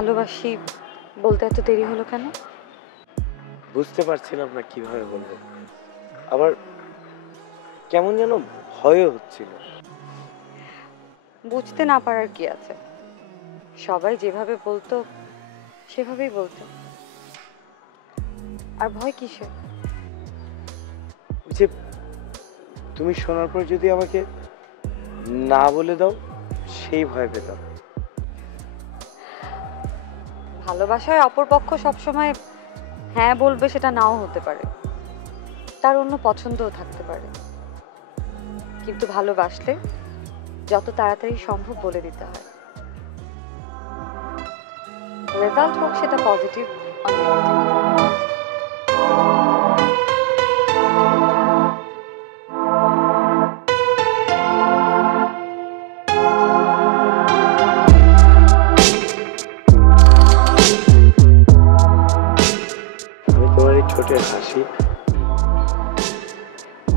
ভালোবাসি বলতে এত দেরি হলো কেন? বুঝতে পারছিলাম না কিভাবে বলবো, আবার কেমন যেন ভয়ও হচ্ছিল। বুঝতে না পারার কি আছে, সবাই যেভাবে বলতো সেভাবেই বলতো। আর ভয় কিসে? ওই যে তুমি শোনার পর যদি আমাকে না বলে দাও সেই ভয় পেতাম। ভালোবাসায় অপরপক্ষ সবসময় হ্যাঁ বলবে সেটা নাও হতে পারে, তার অন্য পছন্দও থাকতে পারে, কিন্তু ভালোবাসলে যত তাড়াতাড়ি সম্ভব বলে দিতে হয়। রেজাল্ট হোক সেটা পজিটিভ। আমি তোমার এই ছোটের হাসি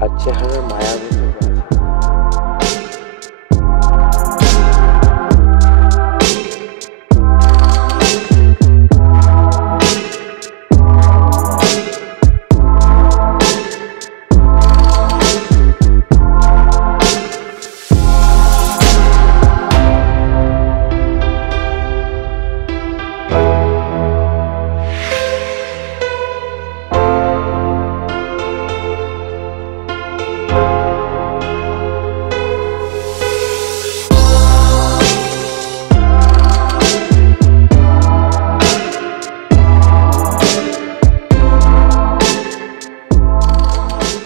আর চেহারার মায়া বলতে পারছি।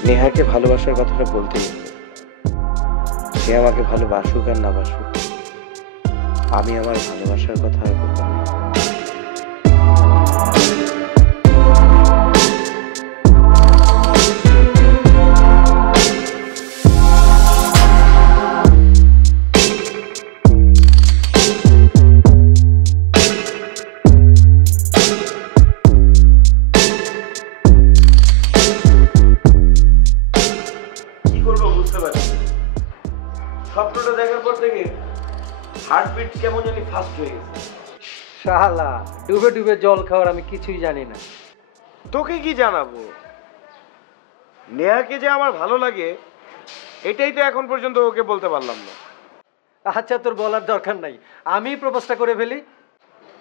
নেহাকে ভালোবাসার কথাটা বলতেই হবে। সে আমাকে ভালোবাসুক আর না বাসুক, আমি আমার ভালোবাসার কথা আর বলবো না। স্বপ্নটা দেখার পর থেকে হার্টবিট কেমন জানি ফাস্ট হয়ে গেছে। শালা ডুবে ডুবে জল খাওয়ার আমি কিছুই জানি না। তোকে কি জানাবো? নেহাকে যে আমার ভালো লাগে এটাই তো এখন পর্যন্ত ওকে বলতে পারলাম না। আচ্ছা, তোর বলার দরকার নাই, আমি প্রপোজটা করে ফেলি।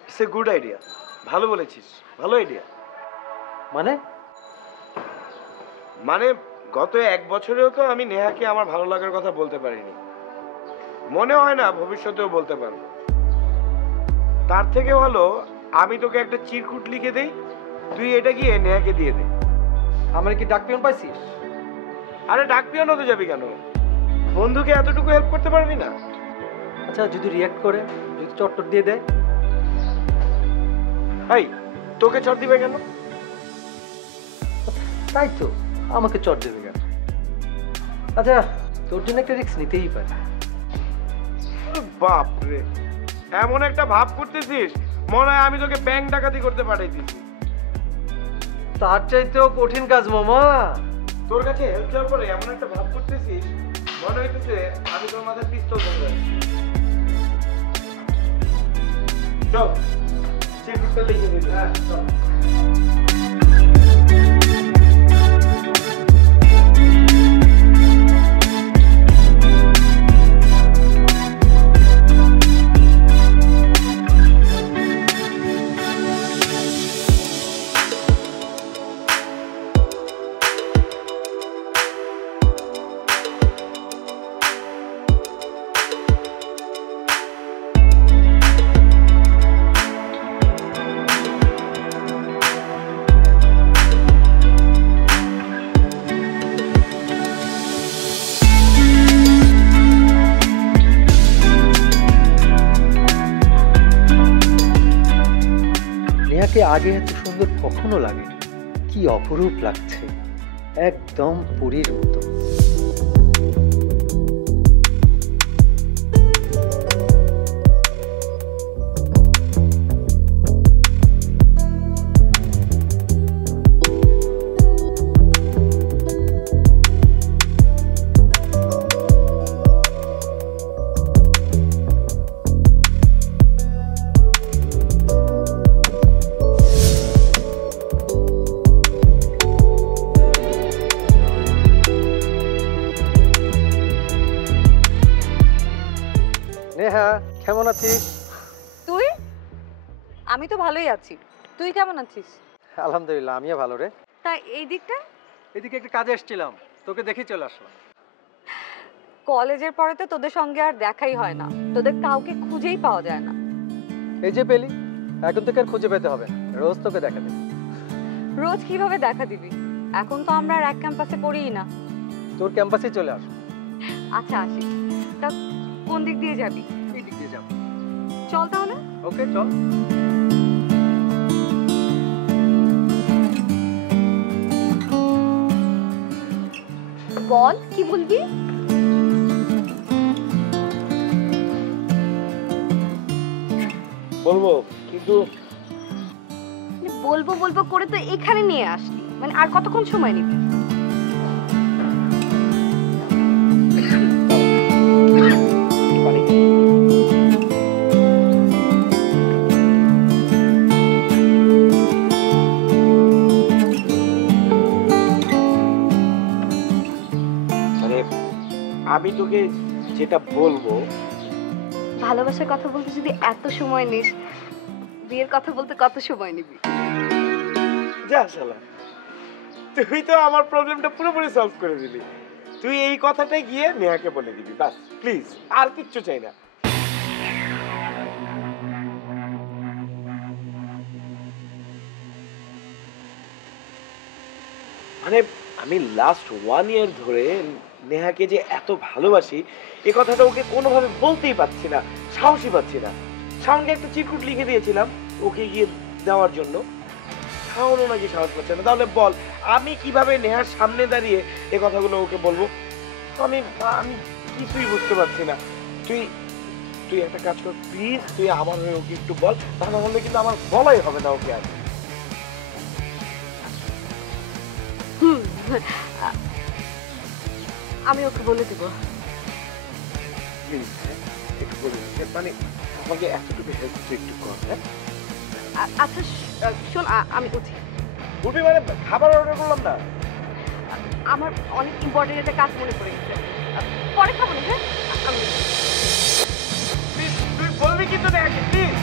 ইটস এ গুড আইডিয়া, ভালো বলেছিস, ভালো আইডিয়া। মানে মানে গত 1 বছরেও তো আমি নেহাকে আমার ভালো লাগার কথা বলতে পারিনি, মনে হয় না ভবিষ্যতেও বলতে পারবো। তার থেকে ভালো আমি তোকে একটা চিরকুট লিখে দেই, তুই এটা গিয়ে নেহাকে দিয়ে দে। আমার কি ডাক পিয়ন পাইছিস? আরে ডাক পিয়ন হতে যাবি কেন? বন্ধুকে এতটুকু হেল্প করতে পারবি না? আচ্ছা, যদি রিয়াক্ট করে, যদি চট্টর দিয়ে দেয়? এই তোকে চট দিবে কেন? তাই তো, আমাকে চট দেবে কেন? আচ্ছা, তোর জন্য একটা রিস্ক নিতেই পারে। বাপ রে, এমন একটা ভাব করতেছিস মনে হয় আমি তোকে ব্যাংক ডাকাতি করতে পাঠাইতেছি। তার চাইতেও কঠিন কাজ মামা। তোর কাছে হেল্প চাওয়ার পরে এমন একটা ভাব করতেছিস মনে হইতেছে আমি তোর মাথায় পিস্তল ধরে আছি। চল চিরকুটটা লিখে দিই। হ্যাঁ চল। নেহাকে আগে এত সুন্দর কখনো লাগে, কি অপরূপ লাগছে, একদম পরীর মতো। নেহা কেমন আছিস? তুই? আমি তো ভালোই আছি। তুই কেমন আছিস? আলহামদুলিল্লাহ, আমিও ভালো রে। তা এই দিকটা? এদিকে একটা কাজে এসেছিলাম, তোকে দেখে চলে আসলাম। কলেজের পরে তো তোদের সঙ্গে আর দেখাই হয় না, তোদের কাউকে খুঁজেই পাওয়া যায় না। এই যে পেলি, এখন থেকে আর খুঁজে পেতে হবে না, রোজ তোকে দেখা দেবে। রোজ কিভাবে দেখা দিবি? এখন তো আমরা আর এক ক্যাম্পাসে পড়িই না। তোর ক্যাম্পাসে চলে আস। আচ্ছা আসিস। তা কোন দিক দিয়ে যাবি? এই দিক দিয়ে যাবো। চল তাহলে। ওকে চল। বল কি বলবি? বলবো, কিন্তু বলবো বলবো করে তো এখানে নিয়ে আসলি, মানে আর কতক্ষণ সময় নিবি? পারি। মানে আমি তোকে যেটা বলবো, ভালোবাসার কথা বলতে যদি এত সময় নিস, বিয়ের কথা বলতে কত সময় নিবি? যা শালা, তুই তো আমার প্রবলেমটা পুরোপুরি সলভ করে দিলি। তুই এই কথাটাই গিয়ে নেহাকে বলে দিবি, বাস প্লিজ, আর কিচ্ছু চাই না। মানে আমি লাস্ট 1 ইয়ার ধরে নেহাকে যে এত ভালোবাসি, এ কথাটা ওকে কোনোভাবে বলতেই পারছি না, সাহসই পাচ্ছি না। শাওনকে একটা চিরকুট লিখে দিয়েছিলাম ওকে গিয়ে দেওয়ার জন্য, শাওনও নাকি সাহস পাচ্ছে না। তাহলে বল, আমি কিভাবে নেহার সামনে দাঁড়িয়ে এ কথাগুলো ওকে বলবো? আমি আমি কিছুই বুঝতে পারছি না। তুই তুই একটা কাজ কর প্লিজ, তুই আমার হয়ে ওকে একটু বল, তা না হলে কিন্তু আমার বলাই হবে না ওকে আর। হুম, আমি ওকে বলে দেব। প্লিজ একটু বলুন, মানে আমাকে এতটুকু হেল্প একটু কর। হ্যাঁ আচ্ছা শোন, আমি উঠি। উঠবি মানে? খাবার অর্ডার করলাম না। আমার অনেক ইম্পর্টেন্ট একটা কাজ মনে পড়ে গেছে, পরে খাবো না। হ্যাঁ আমি উঠি। প্লিজ তুই বলবি কিন্তু নেহাকে, প্লিজ।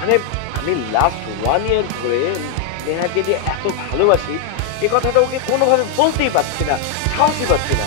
মানে আমি লাস্ট 1 ইয়ার ধরে নেহাকে যে এত ভালোবাসি, এ কথাটা ওকে কোনোভাবে বলতেই পারছি না, সাহসই পাচ্ছি না।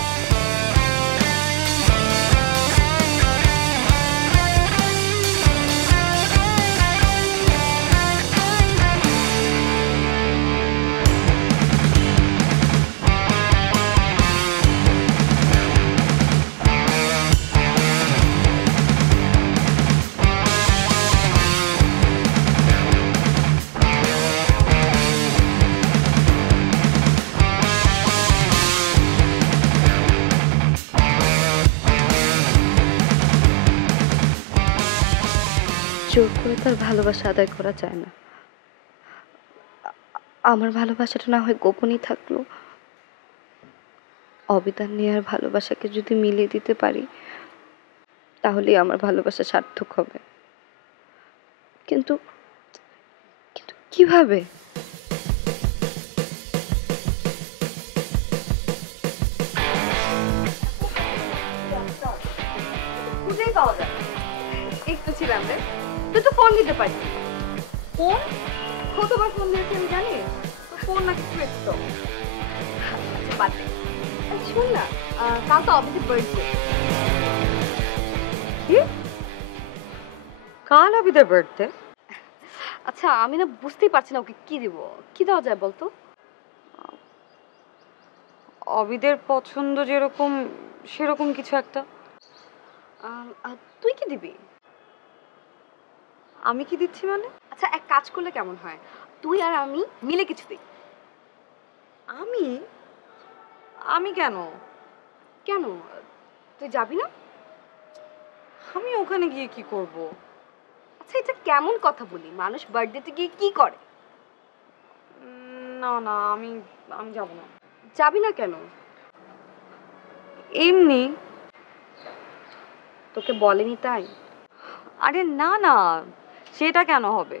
জোর করে তার ভালোবাসা আদায় করা যায় না। আমার ভালোবাসাটা না হয় গোপনই থাকলো, অবিদান নেওয়ার ভালোবাসাকে যদি মিলিয়ে দিতে পারি, তাহলেই আমার ভালোবাসা সার্থক হবে। কিন্তু কিন্তু কিভাবে? খুঁজেই পাওয়া যায় না। একটু ছিলাম রে, তুই তো ফোন দিতে পারি। ফোন? কতবার ফোন দিয়েছি আমি জানি? তো ফোন নাকি সুইচ তো? আচ্ছা বাদ দে। শোন না, কাল তো অবিদের বার্থডে। কি? কাল আবিদের বার্থডে? আচ্ছা আমি না বুঝতেই পারছি না ওকে কি দিব, কি দেওয়া যায় বলতো? অবিদের পছন্দ যেরকম সেরকম কিছু একটা। তুই কি দিবি? আমি কি দিচ্ছি মানে? আচ্ছা এক কাজ করলে কেমন হয়, তুই আর আমি মিলে কিছু দিই। আমি? আমি কেন? কেন, তুই যাবি না? আমি ওখানে গিয়ে কি করব? আচ্ছা এটা কেমন কথা বলি, মানুষ বার্থডেতে গিয়ে কি করে? না না, আমি আমি যাব না। যাবি না কেন? এমনি। তোকে বলেনি তাই? আরে না না, সেটা কেন হবে?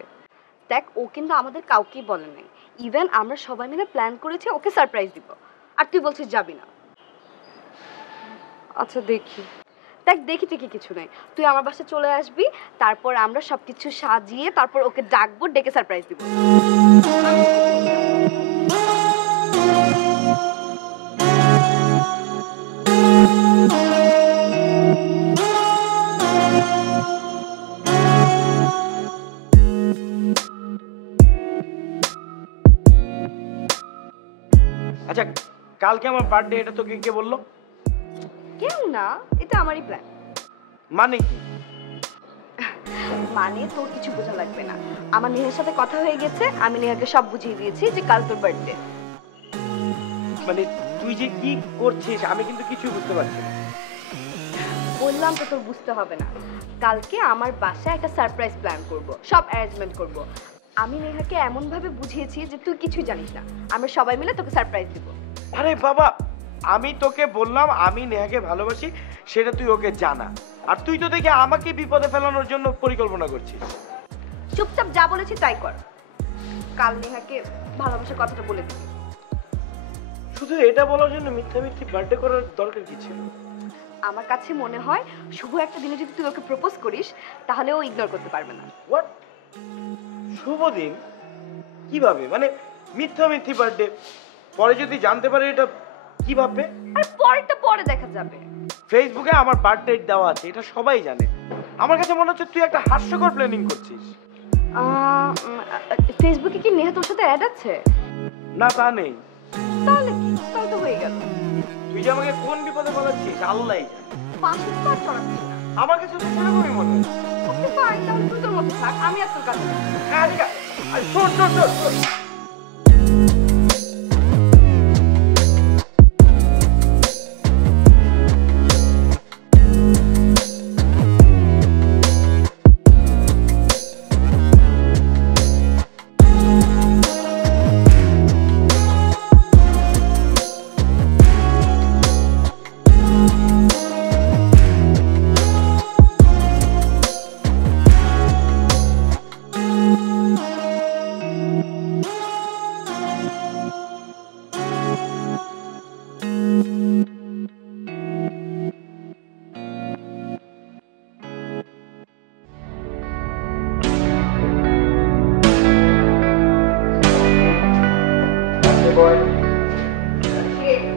দেখ, ও কিন্তু আমাদের কাউকেই বলে নাই। ইভেন আমরা সবাই মিলে প্ল্যান করেছি ওকে সারপ্রাইজ দিব, আর তুই বলছিস যাবি না। আচ্ছা দেখি। দেখ, দেখি টেকি কিছু নাই, তুই আমার বাসায় চলে আসবি, তারপর আমরা সবকিছু সাজিয়ে তারপর ওকে ডাকবো, ডেকে সারপ্রাইজ দিব। আচ্ছা, কালকে আমার বার্থডে, এটা তোকে কে বললো? কেউ না, এটা আমারই প্ল্যান। মানে কি? মানে তোর কিছু বোঝা লাগবে না, আমার নেহার সাথে কথা হয়ে গেছে, আমি নেহাকে সব বুঝিয়ে দিয়েছি যে কাল তোর বার্থডে। মানে তুই যে কি করছিস আমি কিন্তু কিছুই বুঝতে পারছি না। বললাম তো তোর বুঝতে হবে না, কালকে আমার বাসায় একটা সারপ্রাইজ প্ল্যান করব, সব অ্যারেঞ্জমেন্ট করব। আমি নেহাকে এমন ভাবে বুঝিয়েছি যে তুই কিছুই জানিস না, আমরা সবাই মিলে তোকে সারপ্রাইজ দিব। আরে বাবা, আমি তোকে বললাম আমি নেহাকে ভালোবাসি, সেটা তুই ওকে জানা, আর তুই তো দেখে আমাকে বিপদে ফেলানোর জন্য পরিকল্পনা করছিস। চুপচাপ যা বলেছি তাই কর, কাল নেহাকে ভালোবাসার কথাটা বলে দিবি। শুধু এটা বলার জন্য মিথ্যা মিথ্যি বার্থডে করার দরকার কি ছিল? আমার কাছে মনে হয় শুভ একটা দিনে যদি তুই ওকে প্রপোজ করিস তাহলে ও ইগনোর করতে পারবে না। হোয়াট? শুভ দিন? কিভাবে? মানে মিথ্যা মিথ্যি বার্থডে, পরে যদি জানতে পারে এটা কি ভাববে? আর পরেরটা পরে দেখা যাবে। ফেসবুকে আমার বার্থ ডেট দেওয়া আছে, এটা সবাই জানে। আমার কাছে মনে হচ্ছে তুই একটা হাস্যকর প্ল্যানিং করছিস। ফেসবুকে কি নেহা তোর সাথে অ্যাড আছে? না, তা নেই। তাহলে কি, তাহলে তো হয়ে গেল। তুই যে আমাকে কোন বিপদে ফেলাচ্ছিস আল্লাহই জানে। পাশে তো আর চড়াচ্ছি না। আমার কাছে তো সেরকমই মনে হয়। ওকে ফাইন, তাহলে তুই তোর মতো থাক, আমি আর তোর কাছে যাবো না। হ্যাঁ, ঠিক আছে। আরে শোন শোন শোন শোন।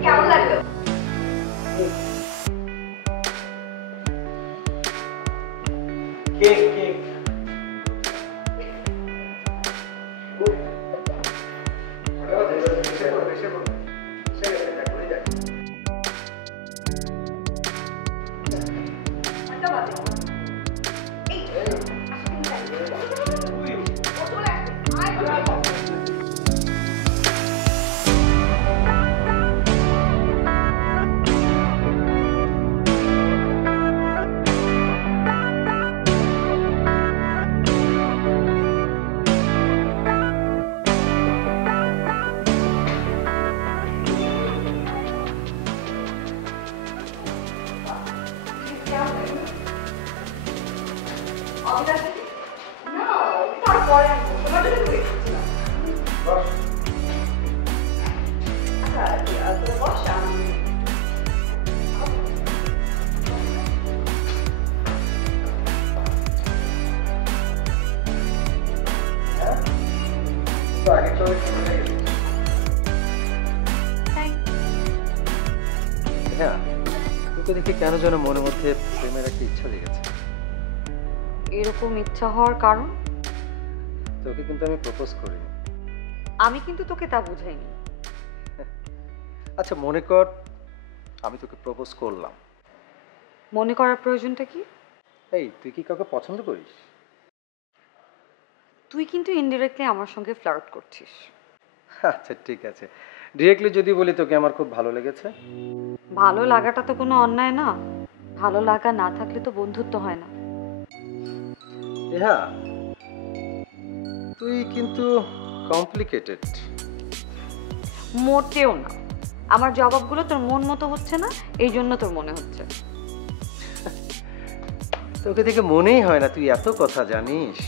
কেমন লাগলো? Cake cake. হ্যাঁ, তোকে দেখে কেন যেন মনের মধ্যে প্রেমের একটা ইচ্ছা লেগেছে। এরকম ইচ্ছা হওয়ার কারণ? তোকে কিন্তু আমি প্রপোজ করিনি। আমি কিন্তু তোকে তা বুঝাইনি। আচ্ছা মনে কর আমি তোকে প্রপোজ করলাম, মনে করার প্রয়োজনটা কি? এই তুই কি কাউকে পছন্দ করিস? তুই কিন্তু ইনডিরেক্টলি আমার সঙ্গে ফ্লার্ট করছিস। আচ্ছা ঠিক আছে, ডিরেক্টলি যদি বলি তোকে আমার খুব ভালো লেগেছে। ভালো লাগাটা তো কোনো অন্যায় না। ভালো লাগা না থাকলে তো বন্ধুত্ব হয় না। হ্যাঁ, তুই কিন্তু কমপ্লিকেটেড। মোটেও না। আমার জবাবগুলো তোর মন মতো হচ্ছে না, এই জন্য তোর মনে হচ্ছে। তোকে দেখে মনেই হয় না তুই এত কথা জানিস।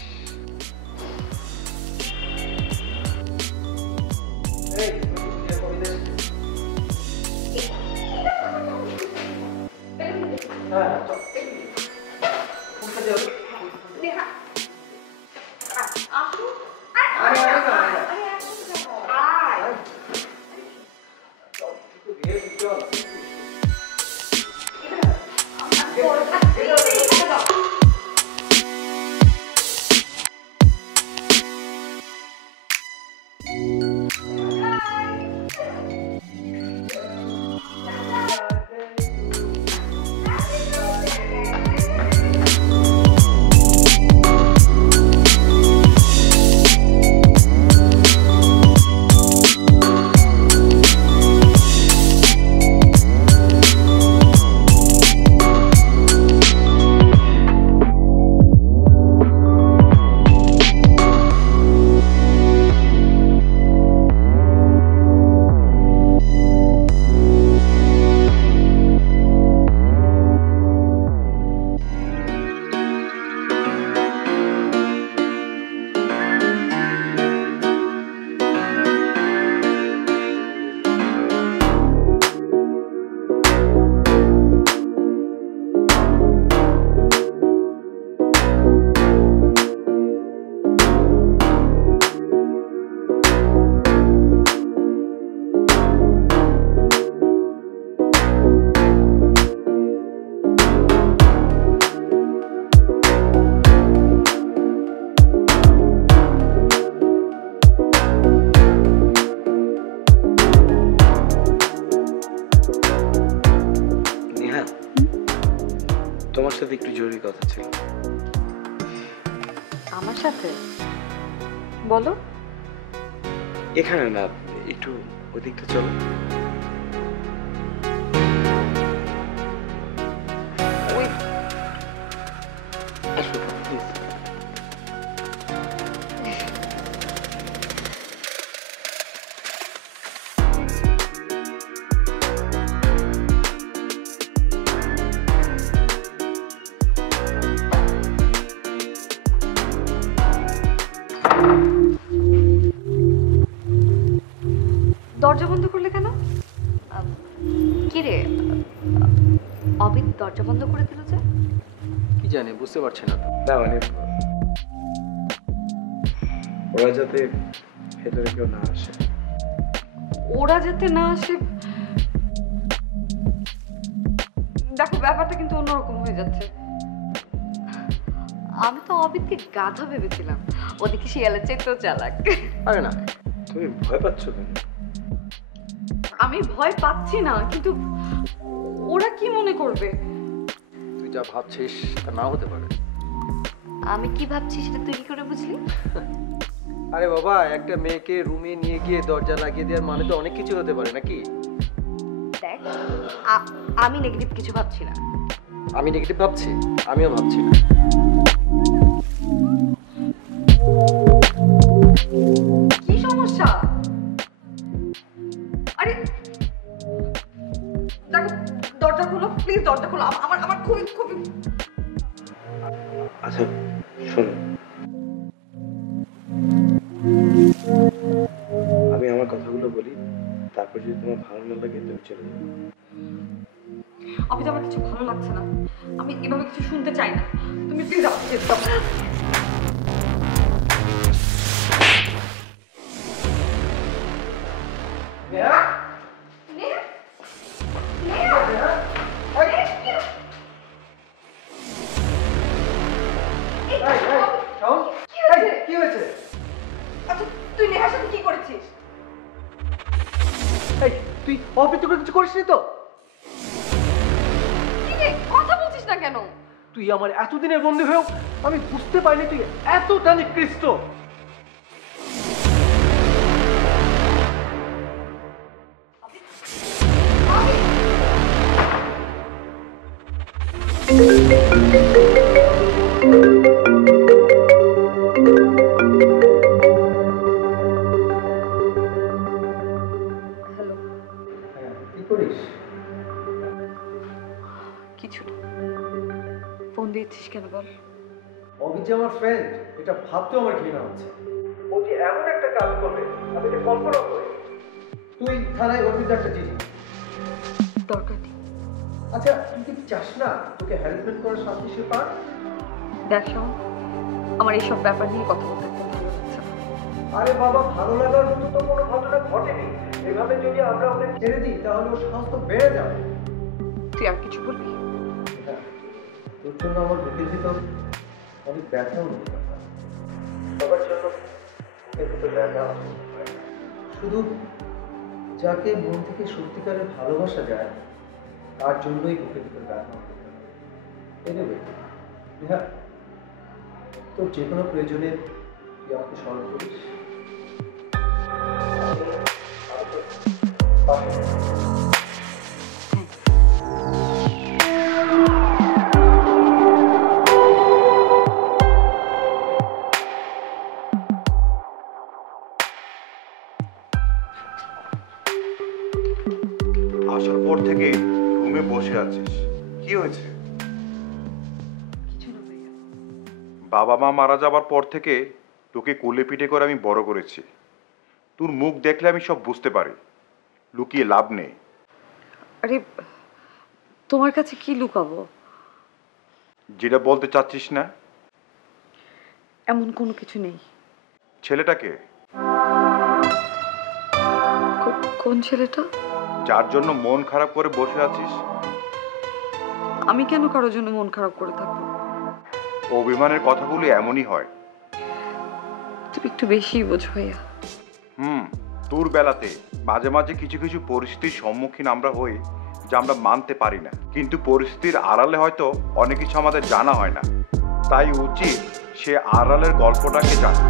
তোমার সাথে একটু জরুরি কথা ছিল। আমার সাথে? বলো। এখানে না, একটু ওদিকটা চলো। ওই আসো প্লিজ। দরজা বন্ধ করলে কেন? কি রে, অবিদ দরজা বন্ধ করে দিল যে? কি জানি, বুঝতে পারছি না তো। না মানে ওরা যাতে ভেতরে কেউ না আসে। ওরা যাতে না আসে? দেখো ব্যাপারটা কিন্তু অন্যরকম হয়ে যাচ্ছে। আমি তো অবিদকে গাধা ভেবেছিলাম, ওদিকে শিয়ালের চাইতেও চালাক। আরে না, তুমি ভয় পাচ্ছ কেন? আমি ভয় পাচ্ছি না, কিন্তু ওরা কি মনে করবে? তুই যা ভাবছিস তা না হতে পারে। আমি কি ভাবছি সেটা তুই কি করে বুঝলি? আরে বাবা, একটা মেয়েকে রুমে নিয়ে গিয়ে দরজা লাগিয়ে দেওয়ার মানে তো অনেক কিছু হতে পারে নাকি? দেখ, আমি নেগেটিভ কিছু ভাবছি না। আমি নেগেটিভ ভাবছি? আমিও ভাবছি না। কি সমস্যা? আরে দেখো, দরজা খোলো প্লিজ, দরজা খোলো। আমার আমার খুবই খুবই আচ্ছা শোনো, আমি আমার কথাগুলো বলি, তারপর যদি তোমার ভালো না লাগে তুমি চলে যাবে। আমি তো, আমার কিছু ভালো লাগছে না, আমি এভাবে কিছু শুনতে চাই না। তুমি প্লিজ আমাকে যেতে দাও। কি হয়েছে? আচ্ছা তুই নেহার সাথে কি করেছিস? এই, তুই অপ্রীতিকর কিছু করিসনি তো? কি রে, কথা বলছিস না কেন? তুই আমার এতদিনের বন্ধু হয়েও আমি বুঝতে পারিনি তুই এতটা নিকৃষ্ট। করিস? কিছু না। ফোন দিয়েছিস কেন বল? অভি যে আমার ফ্রেন্ড, এটা ভাবতেও আমার ঘৃণা হচ্ছে। ও যে এমন একটা কাজ করবে আমি এটা কল্পনা করি। তুই থানায় অভিযোগ একটা চিঠি। দরকার নেই। আচ্ছা তুই কি চাস না তোকে হ্যারাসমেন্ট করার শাস্তি সে পাক? দেখ শাওন, আমার এইসব ব্যাপার নিয়ে কথা বলতে খুব ভালো লাগছে না। আরে বাবা, ভালো লাগার মতো তো কোনো ঘটনা ঘটেনি। এভাবে যদি আমরা ওকে ছেড়ে দিই তাহলে ওর সাহস তো বেড়ে যাবে। তুই আর কিছু বলবি? হ্যাঁ, তোর জন্য আমার বুকের ভিতর অনেক ব্যথা অনুভব হয়। সবার জন্য বুকের ভিতর ব্যথা হয়। শুধু যাকে মন থেকে সত্যিকারের ভালোবাসা যায় তার জন্যই বুকের ভিতর ব্যথা অনুভব হয়। এনিওয়ে, নেহা, তোর যে কোনো প্রয়োজনে তুই আমাকে স্মরণ করিস। আসার পর থেকে রুমে বসে আছিস, কি হয়েছে? কিছু না ভাইয়া। বাবা মা মারা যাবার পর থেকে তোকে কোলে পিঠে করে আমি বড় করেছি। তোর মুখ দেখলে আমি সব বুঝতে পারি, লুকিয়ে লাভ নেই। আরে তোমার কাছে কি লুকাবো? যেটা বলতে চাচ্ছিস না। এমন কোনো কিছু নেই। ছেলেটাকে, কোন ছেলেটা? যার জন্য মন খারাপ করে বসে আছিস। আমি কেন কারোর জন্য মন খারাপ করে থাকবো? অভিমানের কথাগুলো এমনই হয়। তুমি একটু বেশি বোঝো ভাইয়া। তোর বেলাতে মাঝে মাঝে কিছু কিছু পরিস্থিতির সম্মুখীন আমরা হই যা আমরা মানতে পারি না, কিন্তু পরিস্থিতির আড়ালে হয়তো অনেক কিছু আমাদের জানা হয় না। তাই উচিত সে আড়ালের গল্পটাকে জানা।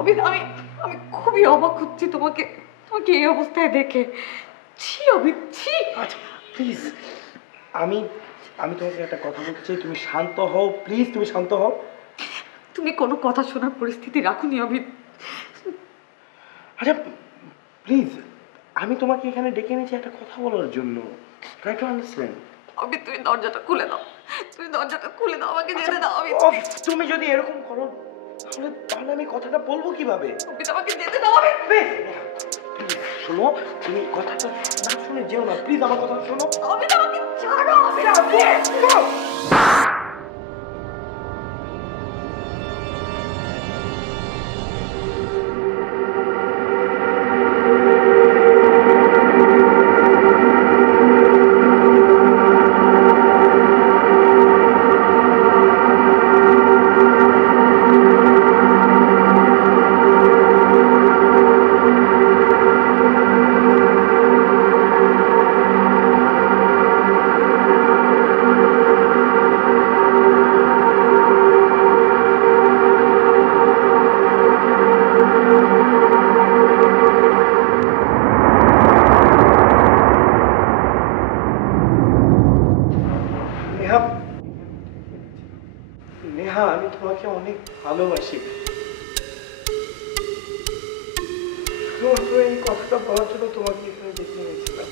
অমিত, আমি খুবই অবাক হচ্ছি তোমাকে তোমাকে এই অবস্থায় দেখে। ছি অমিত, ছি। আচ্ছা প্লিজ, আমি তোমাকে একটা কথা বলতে চাই, তুমি শান্ত হও প্লিজ, তুমি শান্ত হও। তুমি কোনো কথা শোনার পরিস্থিতি রাখুনি অমিত। আচ্ছা প্লিজ, আমি তোমাকে এখানে ডেকে এনেছি একটা কথা বলার জন্য। Try to understand. অমিত, তুমি দরজাটা খুলে দাও, তুমি দরজাটা খুলে দাও, আমাকে যেতে দাও অমিত। তুমি যদি এরকম করো তাহলে আমি কথাটা বলবো কিভাবে? অমিত, আমাকে যেতে দাও অমিত। প্লিজ শোনো, তুমি কথাটা না শুনে যেও না, প্লিজ আমার কথা শোনো। অমিত, আমাকে ছাড়ো অমিত। নেহা, আমি তোমাকে অনেক ভালোবাসি। শুধুমাত্র এই কথাটা বলার জন্য তোমাকে এখানে ডেকে এনেছিলাম।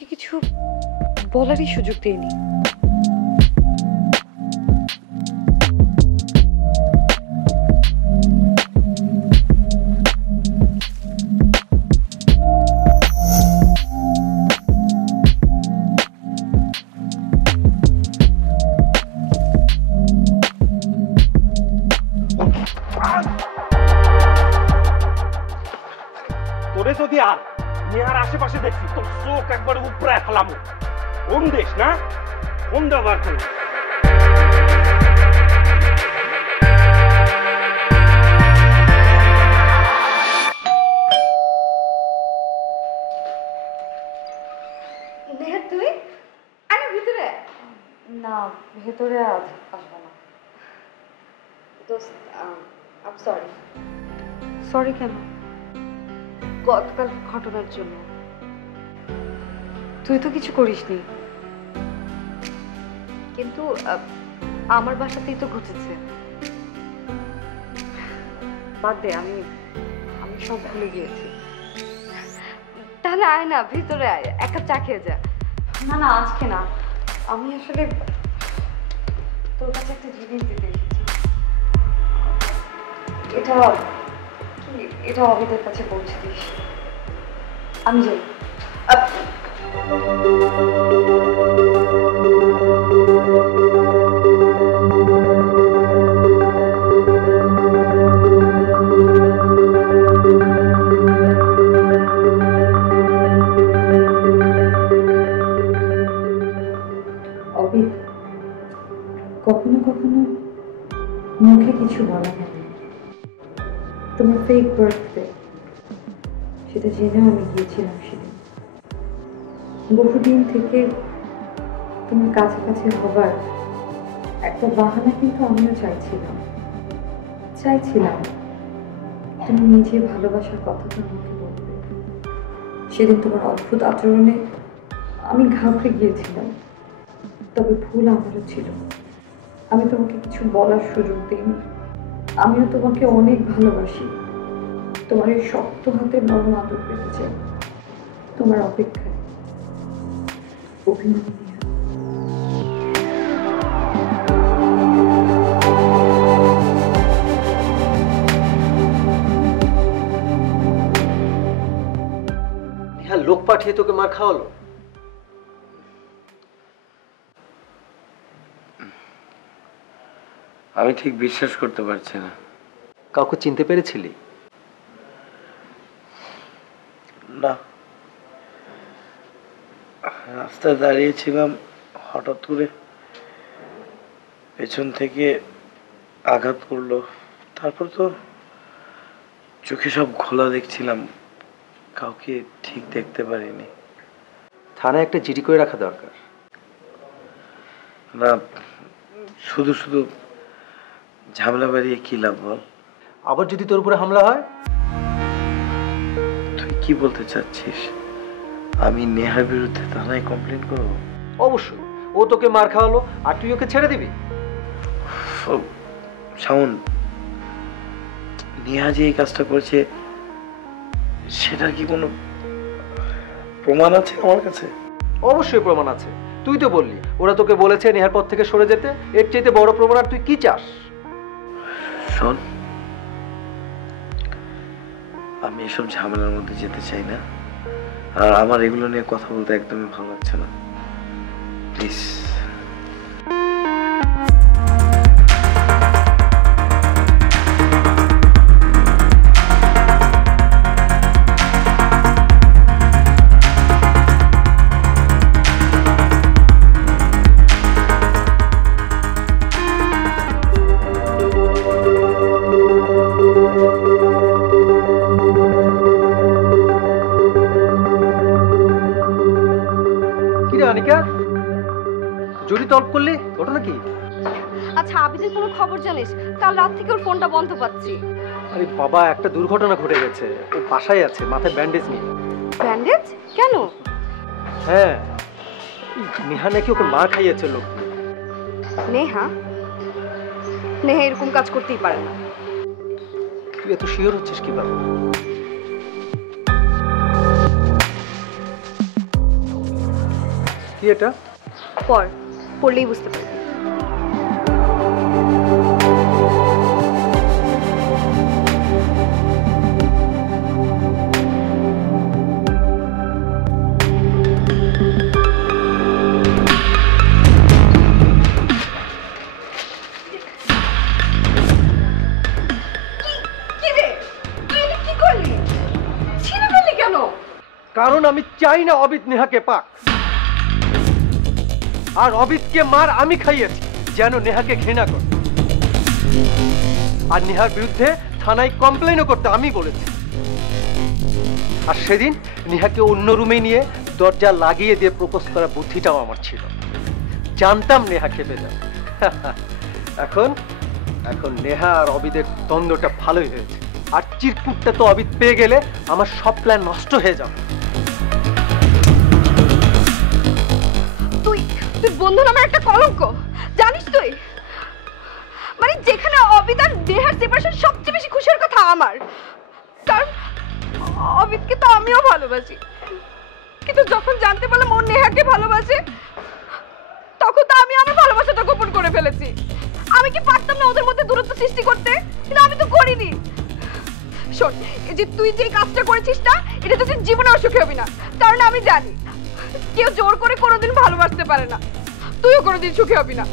তোকে কিছু বলারই সুযোগ দিইনি। তোরে যদি আর নেহার আশেপাশে দেখছি তোর চোখ একবার উপরে ফেলাম। কোন দেশ না কোন ব্যবহার করে নেহা তুই আরে ভিতরে না, ভেতরে আসবো না। দোস্ত আম সরি সরি কেন? গতকাল ঘটনার জন্য। তুই তো কিছু করিসনি। কিন্তু আমার বাসাতেই তো ঘটেছে। বাদ দে, আমি সব ভুলে গিয়েছি। তাহলে আয় না ভিতরে আয়, এক কাপ চা খেয়ে যা। না না, আজকে না। আমি আসলে তোর কাছে একটা জিনিস দিতে এসেছি। এটা অভিদের কাছে পৌঁছে দিস। আমি যাই। অভিদ, কখনো কখনো মুখে কিছু বলা হয় না। তোমার ফেক বার্থডে, সেটা জেনেও আমি গিয়েছিলাম সেদিন। বহুদিন থেকে তোমার কাছাকাছি হবার একটা বাহানা কিন্তু আমিও চাইছিলাম। তুমি নিজে ভালোবাসার কথাটা আমাকে বলবে। সেদিন তোমার অদ্ভুত আচরণে আমি ঘাবড়ে গিয়েছিলাম, তবে ভুল আমারও ছিল। আমি তোমাকে কিছু বলার সুযোগ দিইনি। আমিও তোমাকে অনেক ভালোবাসি। তোমার এই শক্ত হাতে নরম আদর পেতে চাই। তোমার অপেক্ষায় অভিমান নেহা। নেহা লোক পাঠিয়ে তোকে মার খাওয়ালো? আমি ঠিক বিশ্বাস করতে পারছি না। কাউকে চিনতে পেরেছিলি? না, রাস্তায় দাঁড়িয়েছিলাম, হঠাৎ করে পেছন থেকে আঘাত করলো। তারপর তো চোখে সব ঘোলা দেখছিলাম, কাউকে ঠিক দেখতে পারিনি। থানায় একটা জিডি করে রাখা দরকার। না, শুধু শুধু ঝামেলা বাড়িয়ে কি লাভ বল? আবার যদি তোর উপরে হামলা হয়? তুই কি বলতে চাচ্ছিস? আমি নেহার বিরুদ্ধে থানায় কমপ্লেন করবো? অবশ্যই। ও তোকে মার খাওয়ালো আর তুই ওকে ছেড়ে দিবি? শাওন, নেহা যে এই কাজটা করেছে সেটার কি কোনো প্রমাণ আছে আমার কাছে? অবশ্যই প্রমাণ আছে। তুই তো বললি ওরা তোকে বলেছে নেহার পথ থেকে সরে যেতে। এর চাইতে বড় প্রমাণ আর তুই কি চাস? শোন, আমি এসব ঝামেলার মধ্যে যেতে চাই না, আর আমার এগুলো নিয়ে কথা বলতে একদমই ভালো লাগছে না। প্লিজ। আনিকা, জুরি তলব করলি, ঘটনা কি? আচ্ছা আবিদের কোনো খবর জানিস? কাল রাত থেকে ওর ফোনটা বন্ধ পাচ্ছি। আরে বাবা, একটা দুর্ঘটনা ঘটে গেছে। ও বাসায় আছে, মাথায় ব্যান্ডেজ নিয়ে। ব্যান্ডেজ কেন? হ্যাঁ, নেহা নাকি ওকে মার খাইয়েছে লোক। নেহা এরকম কাজ করতেই পারে না। তুই এত শিওর হচ্ছিস কিভাবে? কি এটা? পড়লেই বুঝতে পারবি। কারণ আমি চাই না অবিদ নেহাকে পাক। আর অবিদকে মার আমি খাইয়েছি যেন নেহাকে ঘৃণা করে। আর নেহার বিরুদ্ধে থানায় কমপ্লেনও করতে আমি বলেছি। আর সেদিন নেহাকে অন্য রুমে নিয়ে দরজা লাগিয়ে দিয়ে প্রপোজ করা বুদ্ধিটাও আমার ছিল। জানতাম নেহা খেপে যাবে। এখন এখন নেহা আর অবিদের দ্বন্দ্বটা ভালোই হয়েছে। আর চিরকুটটা তো অবিদ পেয়ে গেলে আমার সব প্ল্যান নষ্ট হয়ে যাবে। তুই বন্ধু নামের একটা কলঙ্ক, জানিস তুই? মানে যেখানে অবিদ আর নেহার সেপারেশন সবচেয়ে বেশি খুশির কথা আমার, কারণ অবিদকে তো আমিও ভালোবাসি। কিন্তু যখন জানতে পারলাম ও নেহাকে ভালোবাসে, তখন তো আমি আমার ভালোবাসাটা গোপন করে ফেলেছি। আমি কি পারতাম না ওদের মধ্যে দূরত্ব সৃষ্টি করতে? কিন্তু আমি তো করিনি। শোন, এই যে তুই যে কাজটা করেছিস না, এটা তো তুই জীবনেও সুখী হবি না। কারণ আমি জানি কেউ জোর করে কোনোদিন ভালোবাসতে পারে না। তুইও কোনোদিন সুখী হবি না।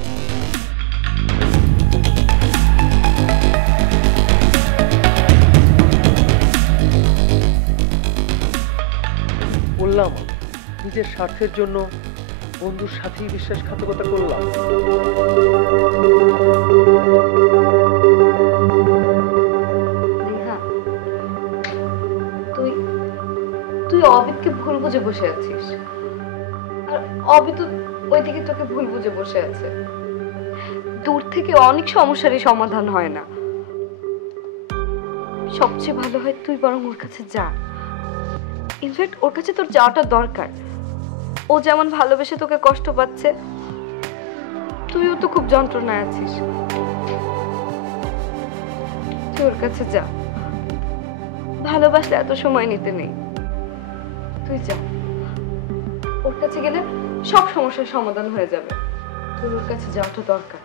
বললাম নিজের স্বার্থের জন্য বন্ধুর সাথেই বিশ্বাসঘাতকতা করলাম। নেহা, তুই তুই অবিদকে ভুল বুঝে বসে আছিস, আর অবিদ ওইদিকে তোকে ভুল বুঝে বসে আছে। দূর থেকে অনেক সমস্যারই সমাধান হয় না। সবচেয়ে ভালো হয় তুই বরং ওর কাছে যা। ইনফ্যাক্ট ওর কাছে তোর যাওয়াটা দরকার। ও যেমন ভালোবেসে তোকে কষ্ট পাচ্ছে, তুইও তো খুব যন্ত্রণায় আছিস। তুই ওর কাছে যা। ভালোবাসলে এত সময় নিতে নেই, তুই যা। ওর কাছে গেলে সব সমস্যার সমাধান হয়ে যাবে। তোর ওর কাছে যাওয়াটা দরকার।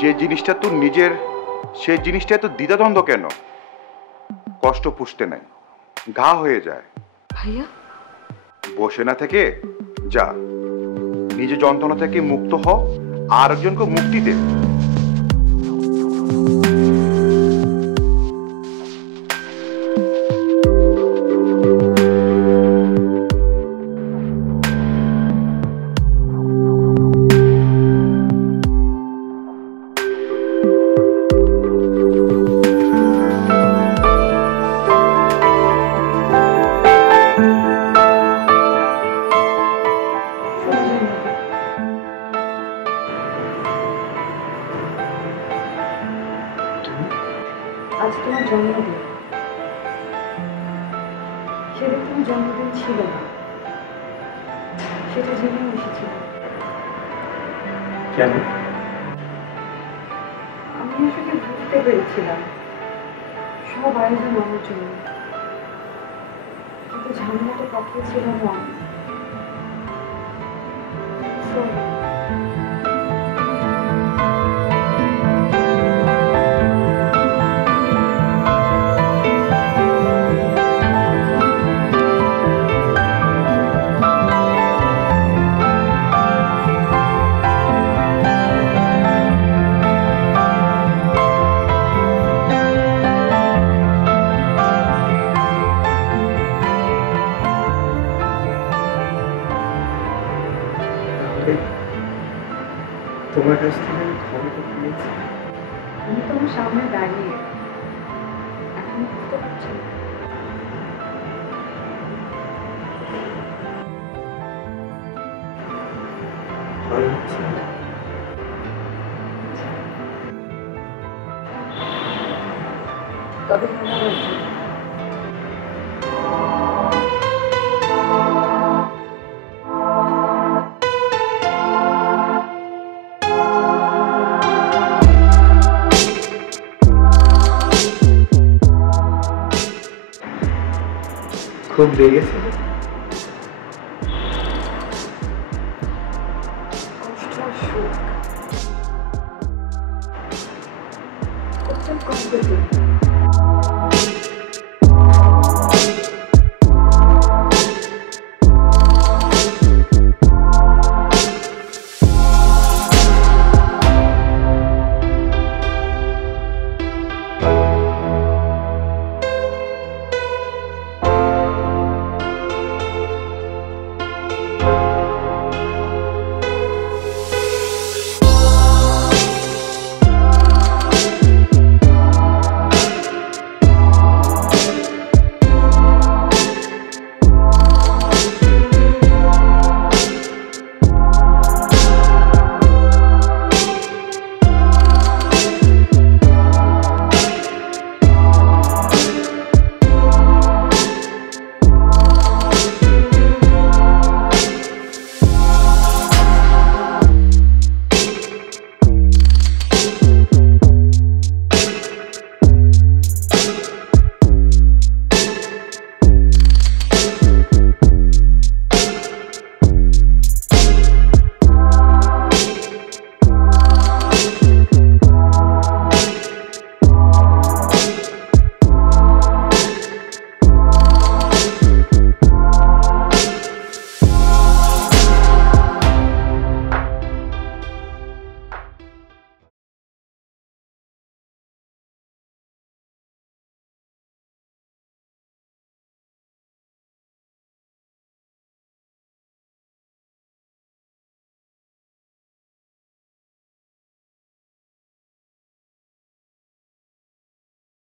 যে জিনিসটা তোর নিজের, সেই জিনিসটা এত দ্বিধাদ্বন্দ্ব কেন? কষ্ট পুষতে নাই, ঘা হয়ে যায়। ভাইয়া, বসে না থেকে যা, নিজে যন্ত্রণা থেকে মুক্ত হ, আর একজনকে মুক্তি দে। আজ তোমার জন্মদিন। সেদিন তোমার জন্মদিন ছিল না, সেটা জেনেও এসেছিলাম। কেন? আমি আসলে বুঝতে পেরেছিলাম সব আয়োজন আমার জন্য, কিন্তু ঝামেলাটা পাঠিয়েছিলাম আমি। Sorry. তোমার কাছ থেকে আমি ক্ষমতা পেয়েছি। আমি তোমার সামনে দাঁড়িয়ে এখন বুঝতে পারছি না। ভয় হচ্ছে না? তবে মনে হয় খুব রেগেছে? কষ্ট আর সুখ। কম করে